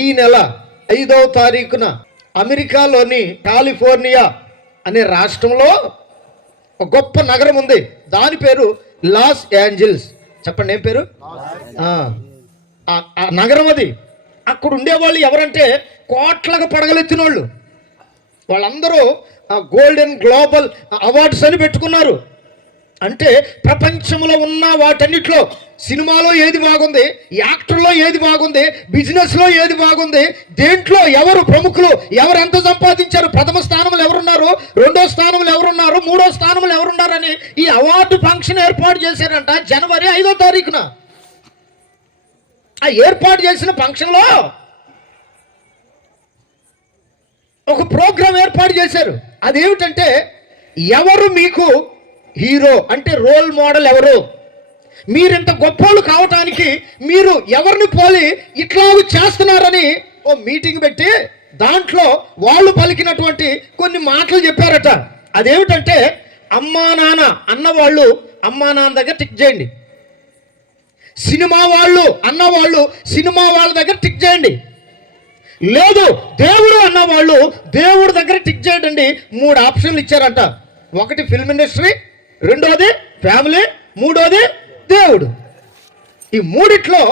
ఈ నెల 5వ తారీఖున అమెరికాలోని కాలిఫోర్నియా అనే రాష్ట్రంలో ఒక గొప్ప నగరం ఉంది. దాని పేరు లాస్ ఏంజల్స్. చెప్పండి, ఏం పేరు? ఆ నగరం అది. అక్కడ ఉండేవాళ్ళు ఎవరంటే కోట్లకు పడగలెత్తిన వాళ్ళు. వాళ్ళందరూ గోల్డెన్ గ్లోబల్ అవార్డ్స్ అని పెట్టుకున్నారు. అంటే ప్రపంచంలో ఉన్న వాటన్నిటిలో సినిమాలో ఏది బాగుంది, యాక్టర్లో ఏది బాగుంది, బిజినెస్లో ఏది బాగుంది, దేంట్లో ఎవరు ప్రముఖులు, ఎవరు ఎంత సంపాదించారు, ప్రథమ స్థానంలో ఎవరున్నారు, రెండో స్థానంలో ఎవరున్నారు, మూడో స్థానంలో ఎవరున్నారని ఈ అవార్డు ఫంక్షన్ ఏర్పాటు చేశారంట జనవరి 5వ తారీఖున. ఆ ఏర్పాటు చేసిన ఫంక్షన్లో ఒక ప్రోగ్రాం ఏర్పాటు చేశారు. అదేమిటంటే, ఎవరు మీకు హీరో అంటే రోల్ మోడల్ ఎవరు, మీరింత గొప్పోళ్ళు కావటానికి మీరు ఎవరిని పోలి ఇట్లా చేస్తున్నారని ఓ మీటింగ్ పెట్టి దాంట్లో వాళ్ళు పలికినటువంటి కొన్ని మాటలు చెప్పారట. అదేమిటంటే, అమ్మా నాన్న అన్నవాళ్ళు అమ్మా నాన్న దగ్గర టిక్ చేయండి, సినిమా వాళ్ళు అన్నవాళ్ళు సినిమా వాళ్ళ దగ్గర టిక్ చేయండి, లేదు దేవుడు అన్నవాళ్ళు దేవుడి దగ్గర టిక్ చేయండి. 3 ఆప్షన్లు ఇచ్చారంట. ఒకటి ఫిల్మ్ ఇండస్ట్రీ, రెండోది ఫ్యామిలీ, మూడోది దేవుడు. ఈ మూడిట్లో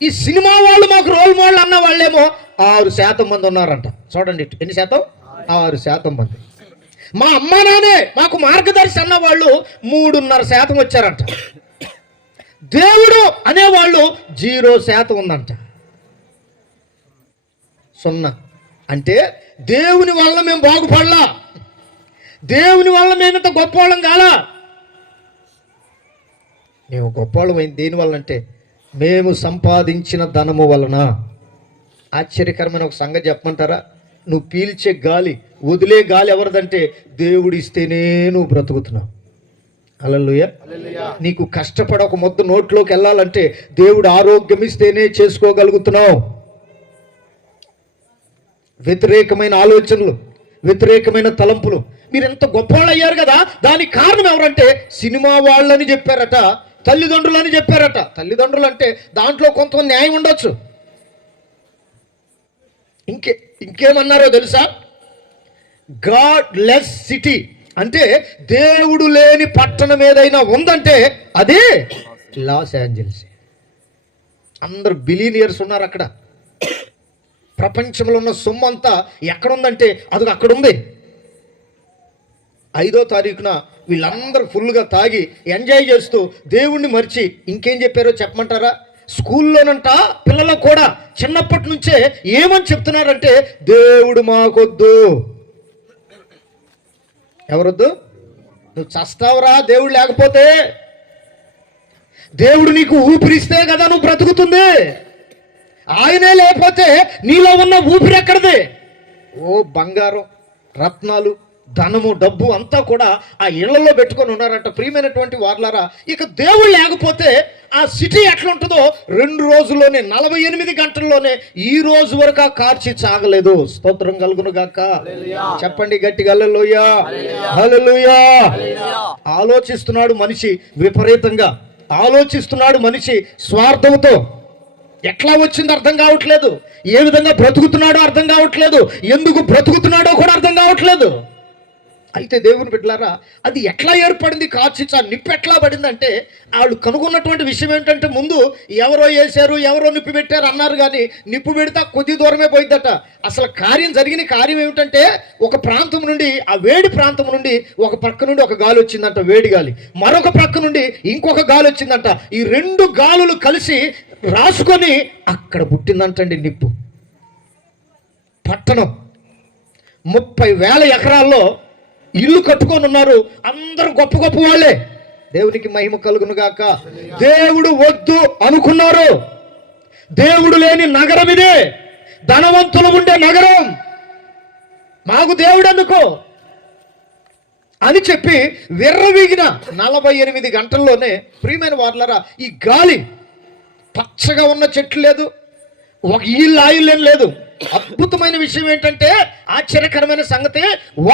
ఈ సినిమా వాళ్ళు మాకు రోల్ మోడల్ అన్న వాళ్ళేమో 6% మంది ఉన్నారంట. చూడండి ఎన్ని శాతం? 6% మంది. మా అమ్మ నాన్నే మాకు మార్గదర్శి అన్న వాళ్ళు 3.5% వచ్చారంట. దేవుడు అనేవాళ్ళు 0% ఉందంట. 0 అంటే దేవుని వల్ల మేము బాగుపడలా, దేవుని వల్ల మేమింత గొప్పవాళ్ళం కాలా. మేము గొప్పవాళ్ళమైంది దేనివల్ల అంటే మేము సంపాదించిన ధనము వలన. ఆశ్చర్యకరమైన ఒక సంగతి చెప్పమంటారా? నువ్వు పీల్చే గాలి, వదిలే గాలి ఎవరిదంటే దేవుడు ఇస్తేనే నువ్వు బ్రతుకుతున్నావు. హల్లెలూయా. నీకు కష్టపడ ఒక ముద్ద నోట్లోకి వెళ్ళాలంటే దేవుడు ఆరోగ్యం ఇస్తేనే చేసుకోగలుగుతున్నావు. వ్యతిరేకమైన ఆలోచనలు, వ్యతిరేకమైన తలంపులు, మీరు ఎంత గొప్పవాళ్ళు అయ్యారు కదా, దానికి కారణం ఎవరంటే సినిమా వాళ్ళని చెప్పారట, తల్లిదండ్రులని చెప్పారట. తల్లిదండ్రులు అంటే దాంట్లో కొంత న్యాయం ఉండొచ్చు. ఇంకేమన్నారో తెలుసా? గాడ్ లెస్ సిటీ అంటే దేవుడు లేని పట్టణం ఏదైనా ఉందంటే అది లాస్ ఏంజల్స్. అందరు బిలియనియర్స్ ఉన్నారు అక్కడ. ప్రపంచంలో ఉన్న సొమ్ము అంతా ఎక్కడుందంటే అది అక్కడ ఉంది. 5వ తారీఖున వీళ్ళందరూ ఫుల్గా తాగి ఎంజాయ్ చేస్తూ దేవుణ్ణి మర్చి ఇంకేం చెప్పారో చెప్పమంటారా? స్కూల్లోనంట పిల్లలకు కూడా చిన్నప్పటి నుంచే ఏమని చెప్తున్నారంటే దేవుడు మాకొద్దు. ఎవరొద్దు? నువ్వు చస్తావురా దేవుడు లేకపోతే. దేవుడు నీకు ఊపిరిస్తే కదా నువ్వు బ్రతుకుతుంది. ఆయనే లేకపోతే నీలో ఉన్న ఊపిరి ఎక్కడిది? ఓ బంగారం, రత్నాలు, ధనము, డబ్బు అంతా కూడా ఆ ఇళ్లలో పెట్టుకొని ఉన్నారంట. ప్రియమైనటువంటి వార్లారా, ఇక దేవుడు లేకపోతే ఆ సిటీ ఎట్లుంటుందో 2 రోజుల్లోనే 48 గంటల్లోనే ఈ రోజు వరకు ఆ కార్చి చాగలేదు. స్తోత్రం కలుగును గాక. చెప్పండి గట్టిగా హల్లెలూయా, హల్లెలూయా. ఆలోచిస్తున్నాడు మనిషి విపరీతంగా, ఆలోచిస్తున్నాడు మనిషి స్వార్థంతో. ఎట్లా వచ్చిందో అర్థం కావట్లేదు, ఏ విధంగా బ్రతుకుతున్నాడో అర్థం కావట్లేదు, ఎందుకు బ్రతుకుతున్నాడో కూడా అర్థం కావట్లేదు. అయితే దేవుని బిడ్డలారా, అది ఎట్లా ఏర్పడింది? కార్చిచ్చా నిప్పు ఎట్లా పడిందంటే వాళ్ళు కనుగొన్నటువంటి విషయం ఏంటంటే, ముందు ఎవరో వేశారు, ఎవరో నిప్పు పెట్టారు అన్నారు, కానీ నిప్పు పెడితే కొద్ది దూరమే పోయిద్దట. అసలు జరిగిన కార్యం ఏమిటంటే, ఒక ప్రాంతం నుండి, ఆ వేడి ప్రాంతం నుండి ఒక పక్క నుండి ఒక గాలి వచ్చిందంట, వేడి గాలి. మరొక పక్క నుండి ఇంకొక గాలి వచ్చిందంట. ఈ 2 గాలులు కలిసి రాసుకొని అక్కడ పుట్టిందంటండి నిప్పు. పట్టణం 30,000 ఎకరాల్లో ఇల్లు కట్టుకొని ఉన్నారు. అందరూ గొప్ప గొప్ప వాళ్ళే. దేవునికి మహిమ కలుగును గాక. దేవుడు వద్దు అనుకున్నారు. దేవుడు లేని నగరం ఇదే, ధనవంతులు ఉండే నగరం. మాకు దేవుడు ఎందుకు అని చెప్పి విర్రవీగిన 48 గంటల్లోనే, ప్రియమైన వార్లారా, ఈ గాలి, పచ్చగా ఉన్న చెట్లు లేదు, ఒక ఇల్లు ఆయిల్ లేదు. అద్భుతమైన విషయం ఏంటంటే, ఆశ్చర్యకరమైన సంగతి,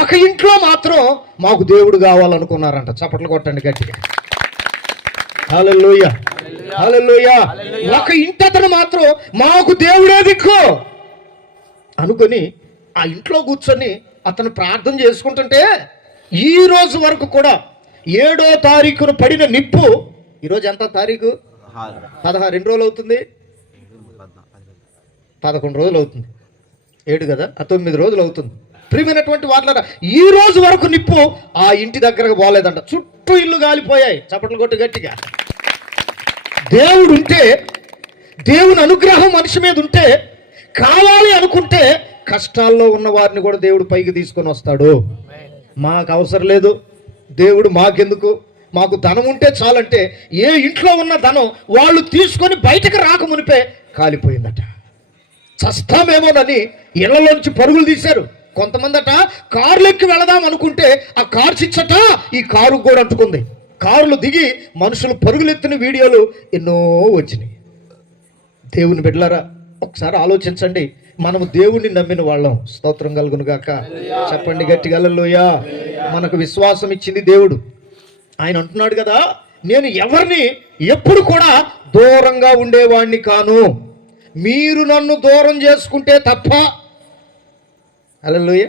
ఒక ఇంట్లో మాత్రం మాకు దేవుడు కావాలనుకున్నారంట. చప్పట్లు కొట్టండి గట్టిగా. హల్లెలూయా, హల్లెలూయా. ఒక ఇంటతను మాత్రం మాకు దేవుడే దిక్కు అనుకొని ఆ ఇంట్లో కూర్చొని అతను ప్రార్థన చేసుకుంటుంటే ఈ రోజు వరకు కూడా 7వ తారీఖున పడిన నిప్పు, ఈరోజు ఎంత తారీఖు? 16. ఎన్ని రోజులు అవుతుంది? 11 రోజులు అవుతుంది. 7 కదా, 9 రోజులు అవుతుంది. ప్రియమైనటువంటి వార్లారా, ఈ రోజు వరకు నిప్పు ఆ ఇంటి దగ్గరకు పోలేదంట. చుట్టూ ఇల్లు కాలిపోయాయి. చప్పట్లు కొట్టు గట్టిగా. దేవుడు ఉంటే, దేవుని అనుగ్రహం మనిషి మీద ఉంటే, కావాలి అనుకుంటే కష్టాల్లో ఉన్న వారిని కూడా దేవుడు పైకి తీసుకొని వస్తాడు. మాకు అవసరం లేదు, దేవుడు మాకెందుకు, మాకు ధనం ఉంటే చాలంటే ఏ ఇంట్లో ఉన్న ధనం వాళ్ళు తీసుకొని బయటకు రాకమునిపే కాలిపోయిందట. చస్తామేమోనని ఇళ్లలోంచి పరుగులు తీశారు. కొంతమంది అట కార్లు ఎక్కి వెళదాం అనుకుంటే ఆ కార్ చిచ్చట ఈ కారు కూడా అంటుకుంది. కారులు దిగి మనుషులు పరుగులెత్తిన వీడియోలు ఎన్నో వచ్చినాయి. దేవుని బిడ్డలారా, ఒకసారి ఆలోచించండి. మనము దేవుణ్ణి నమ్మిన వాళ్ళం. స్తోత్రం కలుగును గాక. చెప్పండి గట్టిగా హల్లెలూయా. మనకు విశ్వాసం ఇచ్చింది దేవుడు. ఆయన అంటున్నాడు కదా, నేను ఎవరిని ఎప్పుడు కూడా దూరంగా ఉండేవాణ్ణి కాను, మీరు నన్ను దూరం చేసుకుంటే తప్ప. హల్లెలూయా.